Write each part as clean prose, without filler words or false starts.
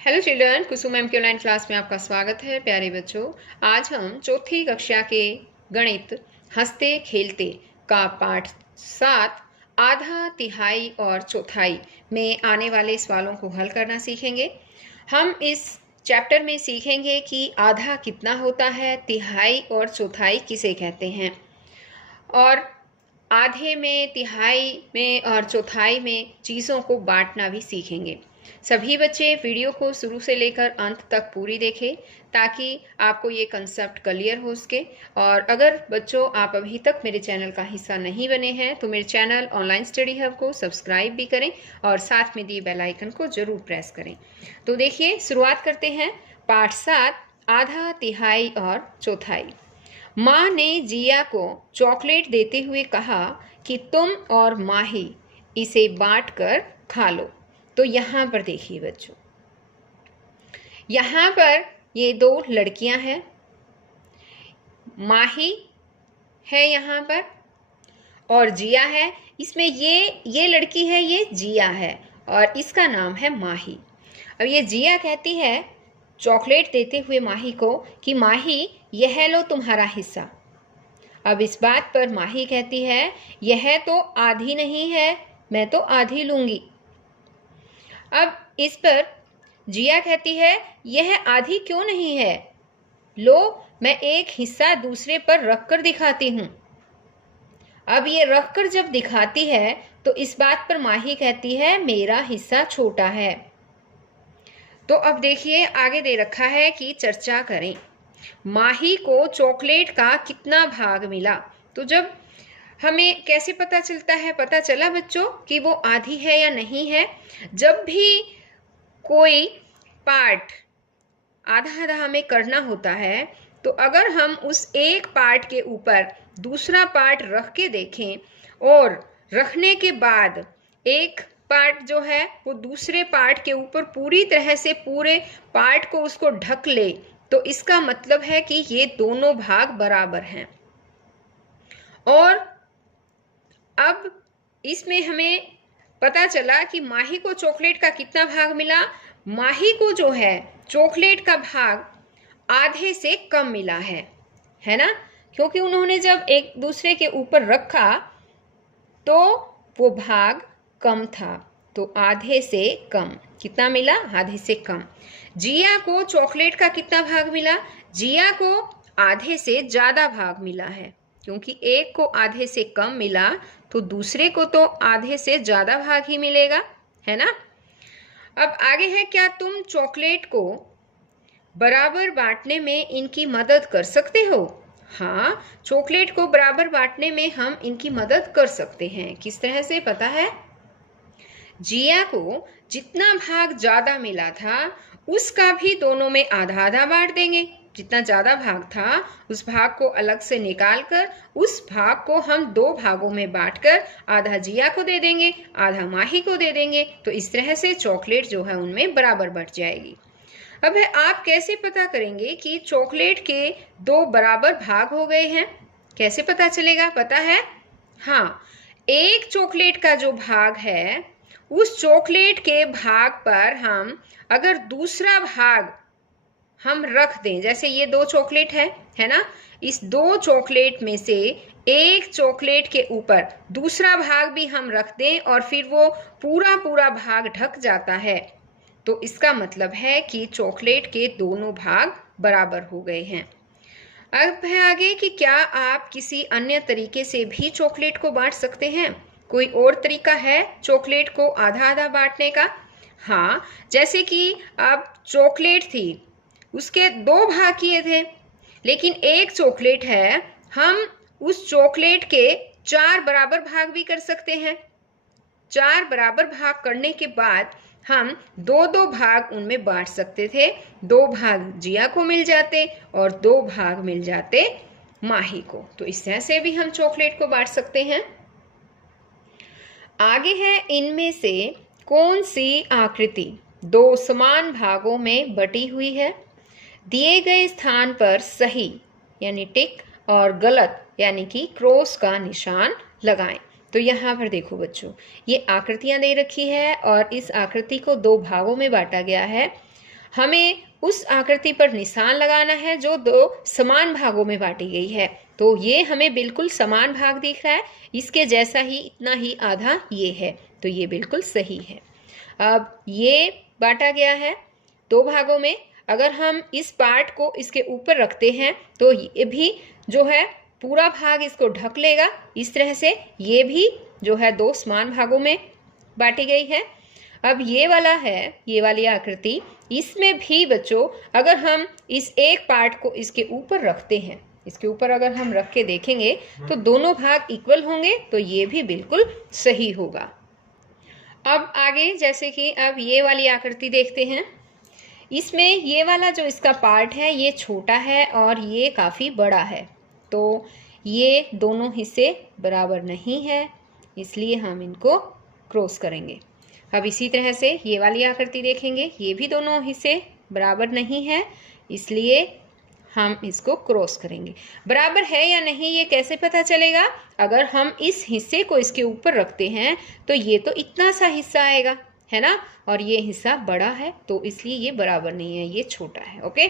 Hello children, कुसुम ma'am के online class में आपका स्वागत है। प्यारे बच्चों, आज हम चौथी कक्षा के गणित हंसते खेलते का पाठ 7 आधा, तिहाई और चौथाई में आने वाले सवालों को हल करना सीखेंगे। हम इस चैप्टर में सीखेंगे कि आधा कितना होता है, तिहाई और चौथाई किसे कहते हैं, और आधे में, तिहाई में और चौथाई में चीज़ों को बांटना भी सीखेंगे। सभी बच्चे वीडियो को शुरू से लेकर अंत तक पूरी देखें ताकि आपको ये कंसेप्ट क्लियर हो सके। और अगर बच्चों आप अभी तक मेरे चैनल का हिस्सा नहीं बने हैं तो मेरे चैनल ऑनलाइन स्टडी हब को सब्सक्राइब भी करें और साथ में दिए बेल आइकन को जरूर प्रेस करें। तो देखिए, शुरुआत करते हैं। पाठ 7 आधा, तिहाई और चौथाई। माँ ने जिया को चॉकलेट देते हुए कहा कि तुम और माही इसे बांट कर खा लो। तो यहाँ पर देखिए बच्चों, यहाँ पर ये दो लड़कियां हैं। माही है यहाँ पर और जिया है। इसमें ये लड़की है, ये जिया है और इसका नाम है माही। अब ये जिया कहती है चॉकलेट देते हुए माही को कि माही, यह लो तुम्हारा हिस्सा। अब इस बात पर माही कहती है यह तो आधी नहीं है, मैं तो आधी लूंगी। अब इस पर जिया कहती है यह आधी क्यों नहीं है, लो मैं एक हिस्सा दूसरे पर रख कर दिखाती हूँ। अब ये रख कर जब दिखाती है तो इस बात पर माही कहती है मेरा हिस्सा छोटा है। तो अब देखिए, आगे दे रखा है कि चर्चा करें। माही को चॉकलेट का कितना भाग मिला। तो जब हमें कैसे पता चलता है, पता चला बच्चों कि वो आधी है या नहीं है। जब भी कोई पार्ट आधा आधा हमें करना होता है तो अगर हम उस एक पार्ट के ऊपर दूसरा पार्ट रख के देखें और रखने के बाद एक पार्ट जो है वो दूसरे पार्ट के ऊपर पूरी तरह से पूरे पार्ट को उसको ढक ले, तो इसका मतलब है कि ये दोनों भाग बराबर हैं। और अब इसमें हमें पता चला कि माही को चॉकलेट का कितना भाग मिला। माही को जो है चॉकलेट का भाग आधे से कम मिला है ना, क्योंकि उन्होंने जब एक दूसरे के ऊपर रखा तो वो भाग कम था, तो आधे से कम कितना मिला, आधे से कम। जिया को चॉकलेट का कितना भाग मिला, जिया को आधे से ज्यादा भाग मिला है, क्योंकि एक को आधे से कम मिला तो दूसरे को तो आधे से ज्यादा भाग ही मिलेगा, है ना। अब आगे है, क्या तुम चॉकलेट को बराबर बांटने में इनकी मदद कर सकते हो। हाँ, चॉकलेट को बराबर बांटने में हम इनकी मदद कर सकते हैं। किस तरह से, पता है। जिया को जितना भाग ज्यादा मिला था उसका भी दोनों में आधा आधा बांट देंगे। जितना ज्यादा भाग था उस भाग को अलग से निकाल कर उस भाग को हम दो भागों में बांटकर आधा जिया को दे देंगे, आधा माही को दे देंगे। तो इस तरह से चॉकलेट जो है उनमें बराबर बंट जाएगी। अब है, आप कैसे पता करेंगे कि चॉकलेट के दो बराबर भाग हो गए हैं, कैसे पता चलेगा, पता है। हाँ, एक चॉकलेट का जो भाग है उस चॉकलेट के भाग पर हम अगर दूसरा भाग हम रख दें, जैसे ये दो चॉकलेट है ना, इस दो चॉकलेट में से एक चॉकलेट के ऊपर दूसरा भाग भी हम रख दें और फिर वो पूरा पूरा भाग ढक जाता है, तो इसका मतलब है कि चॉकलेट के दोनों भाग बराबर हो गए हैं। अब है आगे कि क्या आप किसी अन्य तरीके से भी चॉकलेट को बांट सकते हैं। कोई और तरीका है चॉकलेट को आधा आधा बांटने का। हाँ, जैसे कि अब चॉकलेट थी, उसके दो भाग किए थे, लेकिन एक चॉकलेट है, हम उस चॉकलेट के 4 बराबर भाग भी कर सकते हैं। 4 बराबर भाग करने के बाद हम दो दो भाग उनमें बांट सकते थे। 2 भाग जिया को मिल जाते और 2 भाग मिल जाते माही को। तो इस तरह से भी हम चॉकलेट को बांट सकते हैं। आगे है, इनमें से कौन सी आकृति दो समान भागों में बटी हुई है। दिए गए स्थान पर सही यानी टिक और गलत यानी कि क्रॉस का निशान लगाएं। तो यहाँ पर देखो बच्चों, ये आकृतियां दे रखी है और इस आकृति को दो भागों में बांटा गया है। हमें उस आकृति पर निशान लगाना है जो दो समान भागों में बांटी गई है। तो ये हमें बिल्कुल समान भाग दिख रहा है, इसके जैसा ही इतना ही आधा ये है, तो ये बिल्कुल सही है। अब ये बांटा गया है दो भागों में, अगर हम इस पार्ट को इसके ऊपर रखते हैं तो ये भी जो है पूरा भाग इसको ढक लेगा। इस तरह से ये भी जो है दो समान भागों में बांटी गई है। अब ये वाला है, ये वाली आकृति, इसमें भी बच्चों अगर हम इस एक पार्ट को इसके ऊपर रखते हैं, इसके ऊपर अगर हम रख के देखेंगे तो दोनों भाग इक्वल होंगे, तो ये भी बिल्कुल सही होगा। अब आगे जैसे कि अब ये वाली आकृति देखते हैं, इसमें ये वाला जो इसका पार्ट है ये छोटा है और ये काफ़ी बड़ा है, तो ये दोनों हिस्से बराबर नहीं है, इसलिए हम इनको क्रॉस करेंगे। अब इसी तरह से ये वाली आकृति देखेंगे, ये भी दोनों हिस्से बराबर नहीं है, इसलिए हम इसको क्रॉस करेंगे। बराबर है या नहीं ये कैसे पता चलेगा? अगर हम इस हिस्से को इसके ऊपर रखते हैं तो ये तो इतना सा हिस्सा आएगा, है ना, और ये हिस्सा बड़ा है, तो इसलिए ये बराबर नहीं है, ये छोटा है। ओके,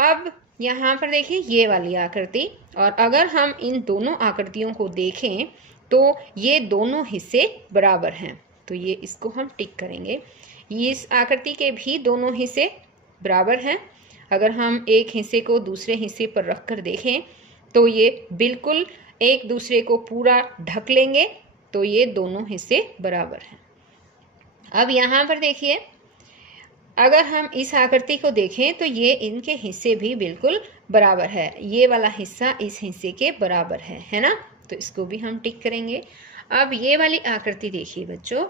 अब यहाँ पर देखिए ये वाली आकृति, और अगर हम इन दोनों आकृतियों को देखें तो ये दोनों हिस्से बराबर हैं, तो ये इसको हम टिक करेंगे। इस आकृति के भी दोनों हिस्से बराबर हैं। अगर हम एक हिस्से को दूसरे हिस्से पर रख कर देखें तो ये बिल्कुल एक दूसरे को पूरा ढक लेंगे, तो ये दोनों हिस्से बराबर हैं। अब यहाँ पर देखिए, अगर हम इस आकृति को देखें तो ये इनके हिस्से भी बिल्कुल बराबर है, ये वाला हिस्सा इस हिस्से के बराबर है ना, तो इसको भी हम टिक करेंगे। अब ये वाली आकृति देखिए बच्चों,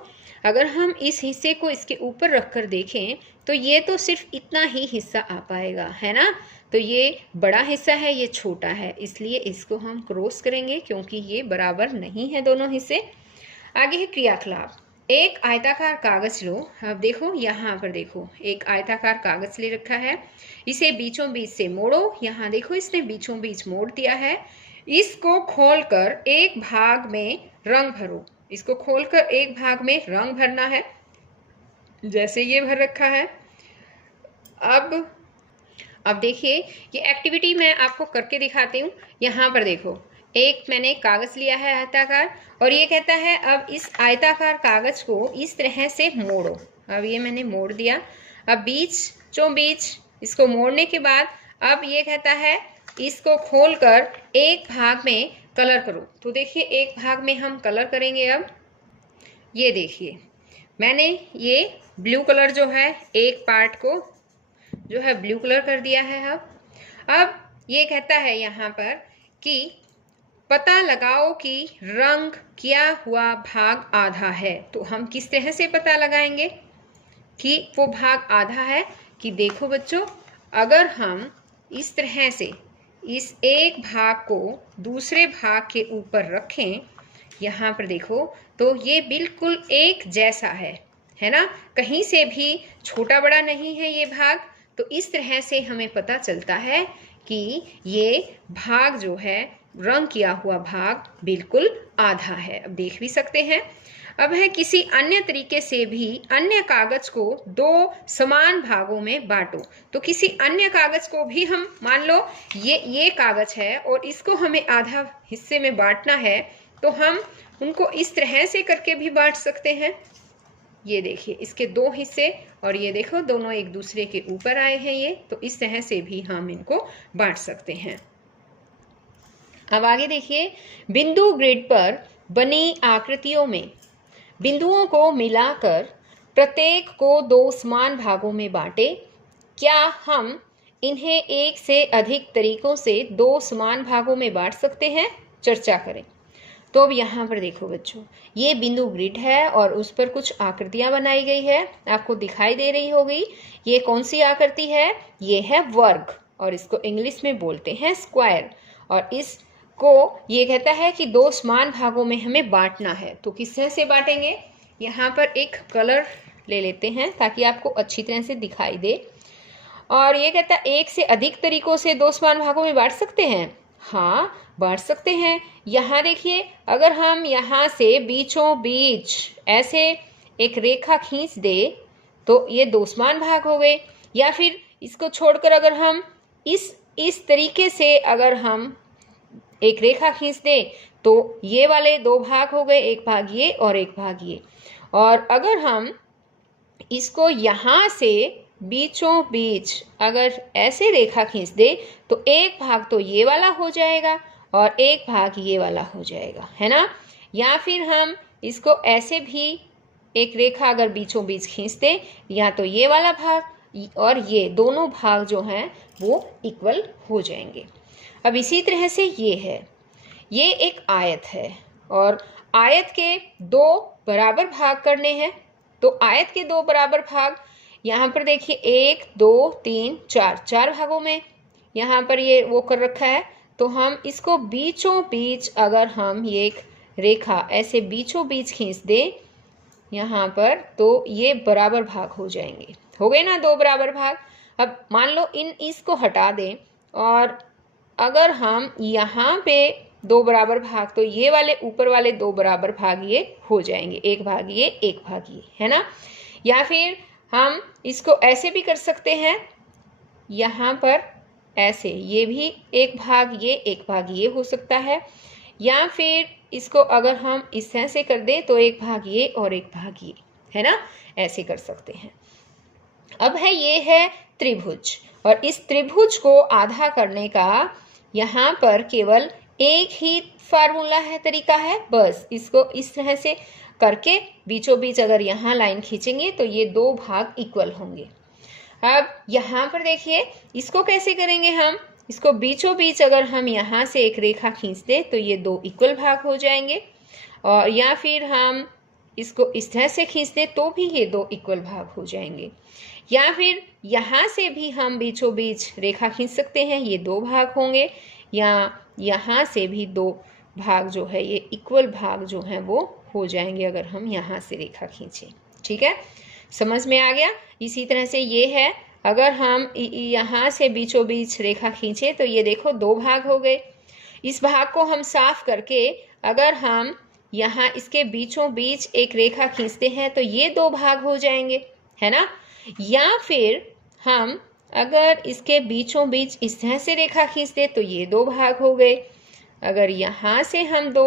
अगर हम इस हिस्से को इसके ऊपर रख कर देखें तो ये तो सिर्फ इतना ही हिस्सा आ पाएगा, है ना, तो ये बड़ा हिस्सा है, ये छोटा है, इसलिए इसको हम क्रॉस करेंगे क्योंकि ये बराबर नहीं है दोनों हिस्से। आगे है क्रियाकलाप। एक आयताकार कागज लो। अब देखो यहाँ पर देखो, एक आयताकार कागज ले रखा है, इसे बीचों बीच से मोड़ो। यहाँ देखो इसने बीचों बीच मोड़ दिया है। इसको खोलकर एक भाग में रंग भरो। इसको खोलकर एक भाग में रंग भरना है, जैसे ये भर रखा है। अब देखिए ये एक्टिविटी मैं आपको करके दिखाती हूँ। यहाँ पर देखो, एक मैंने कागज लिया है आयताकार, और ये कहता है अब इस आयताकार कागज को इस तरह से मोड़ो। अब ये मैंने मोड़ दिया। अब बीचों बीच इसको मोड़ने के बाद अब ये कहता है इसको खोलकर एक भाग में कलर करो। तो देखिए एक भाग में हम कलर करेंगे। अब ये देखिए मैंने ये ब्लू कलर जो है एक पार्ट को जो है ब्लू कलर कर दिया है। अब ये कहता है यहाँ पर कि पता लगाओ कि रंग किया हुआ भाग आधा है। तो हम किस तरह से पता लगाएंगे कि वो भाग आधा है? कि देखो बच्चों, अगर हम इस तरह से इस एक भाग को दूसरे भाग के ऊपर रखें, यहाँ पर देखो, तो ये बिल्कुल एक जैसा है ना, कहीं से भी छोटा बड़ा नहीं है ये भाग। तो इस तरह से हमें पता चलता है कि ये भाग जो है रंग किया हुआ भाग बिल्कुल आधा है। अब देख भी सकते हैं। अब है किसी अन्य तरीके से भी अन्य कागज को दो समान भागों में बांटो। तो किसी अन्य कागज को भी हम मान लो ये कागज है और इसको हमें आधा हिस्से में बांटना है, तो हम उनको इस तरह से करके भी बांट सकते हैं। ये देखिए इसके दो हिस्से, और ये देखो दोनों एक दूसरे के ऊपर आए हैं ये, तो इस तरह से भी हम इनको बांट सकते हैं। अब आगे देखिए, बिंदु ग्रिड पर बनी आकृतियों में बिंदुओं को मिलाकर प्रत्येक को दो समान भागों में बांटे। क्या हम इन्हें एक से अधिक तरीकों से दो समान भागों में बांट सकते हैं? चर्चा करें। तो अब यहाँ पर देखो बच्चों, ये बिंदु ग्रिड है और उस पर कुछ आकृतियां बनाई गई है, आपको दिखाई दे रही होगी। ये कौन सी आकृति है? ये है वर्ग, और इसको इंग्लिश में बोलते हैं स्क्वायर। और इसको ये कहता है कि दो समान भागों में हमें बांटना है। तो किस तरह से बांटेंगे? यहाँ पर एक कलर ले लेते हैं ताकि आपको अच्छी तरह से दिखाई दे। और ये कहता है एक से अधिक तरीकों से दो समान भागों में बांट सकते हैं। हाँ, बांट सकते हैं। यहाँ देखिए, अगर हम यहाँ से बीचों बीच ऐसे एक रेखा खींच दे तो ये दो समान भाग हो गए। या फिर इसको छोड़कर अगर हम इस तरीके से अगर हम एक रेखा खींच दें तो ये वाले दो भाग हो गए, एक भाग ये और एक भाग ये। और अगर हम इसको यहाँ से बीचों बीच अगर ऐसे रेखा खींच दे तो एक भाग तो ये वाला हो जाएगा और एक भाग ये वाला हो जाएगा, है ना। या फिर हम इसको ऐसे भी एक रेखा अगर बीचों बीच खींच दे, या तो ये वाला भाग और ये दोनों भाग जो हैं वो इक्वल हो जाएंगे। अब इसी तरह से ये एक आयत है और आयत के दो बराबर भाग करने हैं। तो आयत के दो बराबर भाग यहाँ पर देखिए 1 2 3 4 4 भागों में यहाँ पर ये वो कर रखा है। तो हम इसको बीचों बीच अगर हम ये एक रेखा ऐसे बीचों बीच खींच दें यहाँ पर तो ये बराबर भाग हो जाएंगे। हो गए ना दो बराबर भाग। अब मान लो इसको हटा दें और अगर हम यहाँ पे दो बराबर भाग, तो ये वाले ऊपर वाले दो बराबर भाग ये हो जाएंगे, एक भाग ये एक भाग ये, है ना। या फिर हम इसको ऐसे भी कर सकते हैं, यहाँ पर ऐसे ये भी एक भाग ये हो सकता है। या फिर इसको अगर हम इस तरह से कर दें तो एक भाग ये और एक भाग ये, है ना, ऐसे कर सकते हैं। अब ये है त्रिभुज और इस त्रिभुज को आधा करने का यहाँ पर केवल एक ही फार्मूला है, तरीका है। बस इसको इस तरह से करके बीचों बीच अगर यहाँ लाइन खींचेंगे तो ये दो भाग इक्वल होंगे। अब यहाँ पर देखिए इसको कैसे करेंगे हम, इसको बीचों बीच अगर हम यहाँ से एक रेखा खींच दें तो ये दो इक्वल भाग हो जाएंगे। और या फिर हम इसको इस तरह से खींच दें तो भी ये दो इक्वल भाग हो जाएंगे। या फिर यहाँ से भी हम बीचों बीच रेखा खींच सकते हैं, ये दो भाग होंगे। या यहाँ से भी दो भाग जो है ये इक्वल भाग जो हैं वो हो जाएंगे अगर हम यहाँ से रेखा खींचें। ठीक है, समझ में आ गया। इसी तरह से ये है, अगर हम यहाँ से बीचों बीच रेखा खींचे तो ये देखो दो भाग हो गए। इस भाग को हम साफ करके अगर हम यहाँ इसके बीचों बीच एक रेखा खींचते हैं तो ये दो भाग हो जाएंगे, है ना। या फिर हम अगर इसके बीचों बीच इस तरह से रेखा खींच दे तो ये दो भाग हो गए। अगर यहाँ से हम दो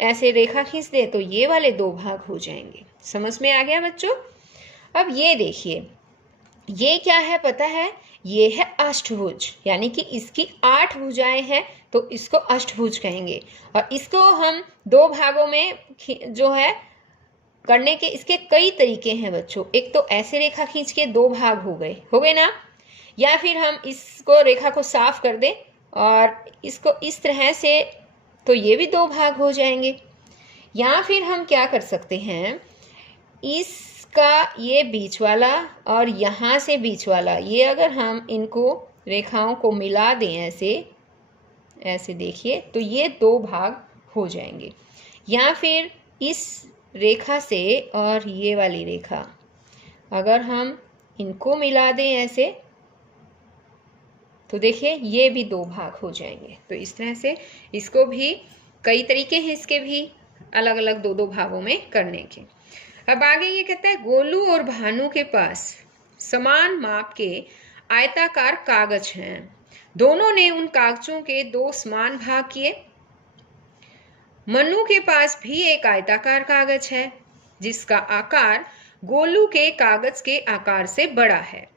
ऐसे रेखा खींच दे तो ये वाले दो भाग हो जाएंगे। समझ में आ गया बच्चों। अब ये देखिए ये क्या है पता है, ये है अष्टभुज, यानी कि इसकी 8 भुजाएं हैं तो इसको अष्टभुज कहेंगे। और इसको हम दो भागों में जो है करने के इसके कई तरीके हैं बच्चों। एक तो ऐसे रेखा खींच के दो भाग हो गए ना। या फिर हम इसको रेखा को साफ कर दें और इसको इस तरह से तो ये भी दो भाग हो जाएंगे। या फिर हम क्या कर सकते हैं, इसका ये बीच वाला और यहाँ से बीच वाला ये अगर हम इनको रेखाओं को मिला दें ऐसे ऐसे देखिए तो ये दो भाग हो जाएंगे। या फिर इस रेखा से और ये वाली रेखा अगर हम इनको मिला दें ऐसे तो देखिए ये भी दो भाग हो जाएंगे। तो इस तरह से इसको भी कई तरीके हैं, इसके भी अलग अलग दो दो भागों में करने के। अब आगे ये कहता है गोलू और भानु के पास समान माप के आयताकार कागज हैं। दोनों ने उन कागजों के दो समान भाग किए। मन्नू के पास भी एक आयताकार कागज है जिसका आकार गोलू के कागज के आकार से बड़ा है।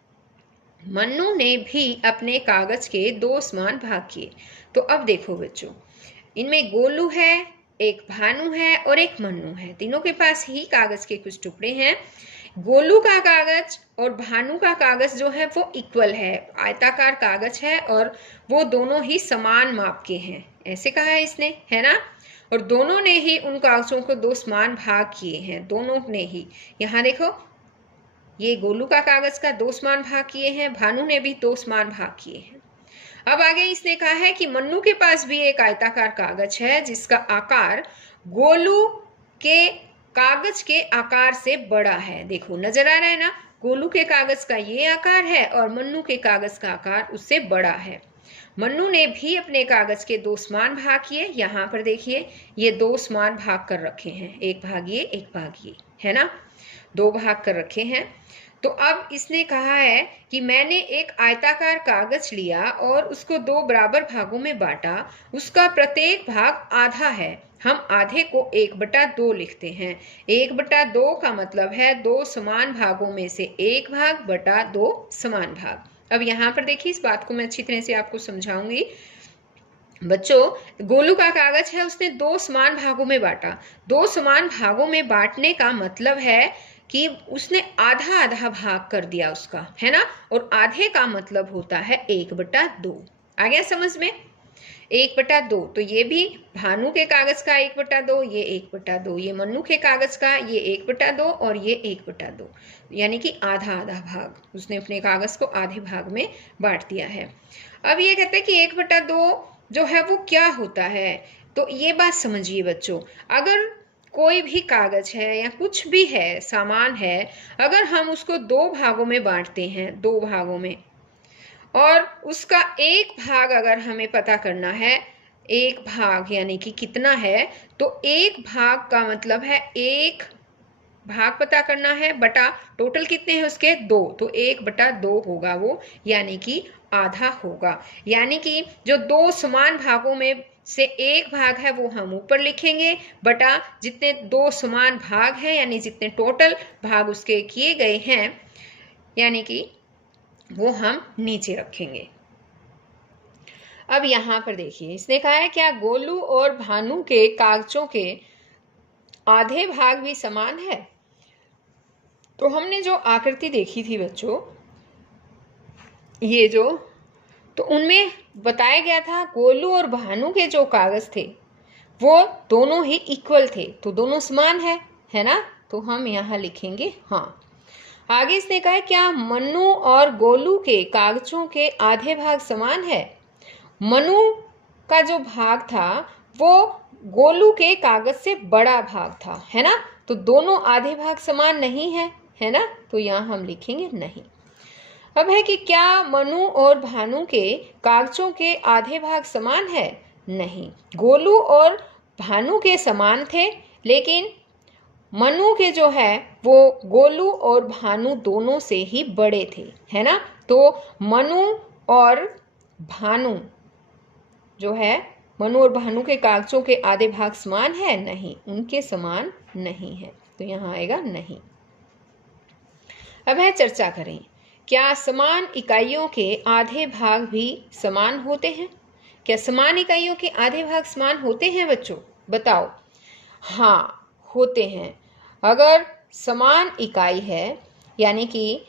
मन्नू ने भी अपने कागज के दो समान भाग किए। तो अब देखो बच्चों, इनमें गोलू है, एक भानु है और एक मन्नू है। तीनों के पास ही कागज के कुछ टुकड़े हैं। गोलू का कागज और भानु का कागज जो है वो इक्वल है, आयताकार कागज है और वो दोनों ही समान माप के हैं, ऐसे कहा है इसने, है ना। और दोनों ने ही उन कागजों को दो समान भाग किए हैं, दोनों ने ही। यहाँ देखो ये गोलू का कागज का दो समान भाग किए हैं, भानु ने भी दो समान भाग किए हैं। अब आगे इसने कहा है कि मन्नू के पास भी एक आयताकार कागज है जिसका आकार गोलू के कागज के आकार से बड़ा है। देखो नजर आ रहा है ना, गोलू के कागज का ये आकार है और मन्नू के कागज का आकार उससे बड़ा है। मन्नू ने भी अपने कागज के दो समान भाग किए। यहाँ पर देखिए ये दो समान भाग कर रखे हैं, एक भाग ये एक भाग ये, है ना, दो भाग कर रखे हैं। तो अब इसने कहा है कि मैंने एक आयताकार कागज लिया और उसको 2 बराबर भागों में बांटा, उसका प्रत्येक भाग आधा है। हम आधे को 1/2 लिखते हैं। 1/2 का मतलब है 2 समान भागों में से 1 भाग बटा 2 समान भाग। अब यहाँ पर देखिए, इस बात को मैं अच्छी तरह से आपको समझाऊंगी। बच्चों, गोलू का कागज है, उसने 2 समान भागों में बांटा। 2 समान भागों में बांटने का मतलब है कि उसने आधा आधा भाग कर दिया उसका, है ना। और आधे का मतलब होता है 1/2। आ गया समझ में? 1/2। तो ये भी भानु के कागज का 1/2, ये 1/2, ये मन्नू के कागज का ये 1/2 और ये 1/2, यानी कि आधा आधा भाग उसने अपने कागज को आधे भाग में बांट दिया है। अब ये कहते हैं कि 1/2 जो है वो क्या होता है। तो ये बात समझिए बच्चों, अगर कोई भी कागज है या कुछ भी है, सामान है, अगर हम उसको 2 भागों में बांटते हैं, 2 भागों में, और उसका एक भाग अगर हमें पता करना है, एक भाग यानी कि कितना है, तो एक भाग का मतलब है एक भाग पता करना है बटा टोटल कितने हैं उसके 2, तो 1/2 होगा वो, यानी कि आधा होगा। यानी कि जो 2 समान भागों में से एक भाग है वो हम ऊपर लिखेंगे बटा जितने 2 समान भाग हैं, यानी जितने टोटल भाग उसके किए गए हैं, यानी कि वो हम नीचे रखेंगे। अब यहाँ पर देखिए, इसने कहा है क्या गोलू और भानु के कागजों के आधे भाग भी समान है। तो हमने जो आकृति देखी थी बच्चों, ये जो, तो उनमें बताया गया था गोलू और भानु के जो कागज थे वो दोनों ही इक्वल थे, तो दोनों समान है ना। तो हम यहाँ लिखेंगे हाँ। आगे इसने कहा क्या मन्नू और गोलू के कागजों के आधे भाग समान है। मन्नू का जो भाग था वो गोलू के कागज से बड़ा भाग था, है ना। तो दोनों आधे भाग समान नहीं है ना। तो यहाँ हम लिखेंगे नहीं। अब है कि क्या मनु और भानु के कागजों के आधे भाग समान है। नहीं, गोलू और भानु के समान थे, लेकिन मनु के जो है वो गोलू और भानु दोनों से ही बड़े थे, है ना। तो मनु और भानु जो है, मनु और भानु के कागजों के आधे भाग समान है, नहीं, उनके समान नहीं है। तो यहाँ आएगा नहीं। अब है चर्चा करें, क्या समान इकाइयों के आधे भाग भी समान होते हैं। क्या समान इकाइयों के आधे भाग समान होते हैं बच्चों, बताओ। हाँ, होते हैं। अगर समान इकाई है यानी कि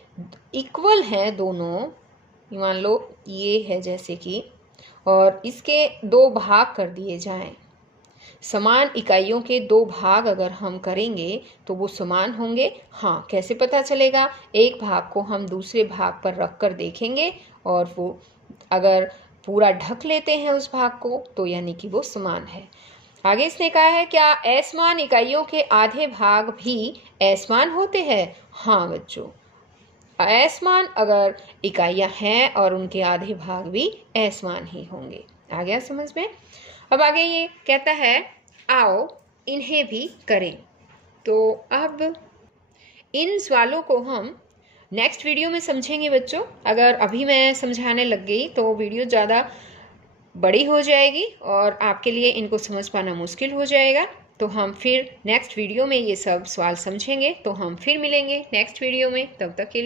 इक्वल है दोनों, मान लो ये है जैसे कि, और इसके 2 भाग कर दिए जाएं, समान इकाइयों के 2 भाग अगर हम करेंगे तो वो समान होंगे। हाँ, कैसे पता चलेगा। एक भाग को हम दूसरे भाग पर रख कर देखेंगे और वो अगर पूरा ढक लेते हैं उस भाग को तो यानी कि वो समान है। आगे इसने कहा है क्या असमान इकाइयों के आधे भाग भी असमान होते हैं। हाँ बच्चों, असमान अगर इकाइयां हैं और उनके आधे भाग भी असमान ही होंगे। आ गया समझ में। अब आगे ये कहता है आओ इन्हें भी करें। तो अब इन सवालों को हम नेक्स्ट वीडियो में समझेंगे बच्चों। अगर अभी मैं समझाने लग गई तो वीडियो ज़्यादा बड़ी हो जाएगी और आपके लिए इनको समझ पाना मुश्किल हो जाएगा। तो हम फिर नेक्स्ट वीडियो में ये सब सवाल समझेंगे। तो हम फिर मिलेंगे नेक्स्ट वीडियो में, तब तक के लिए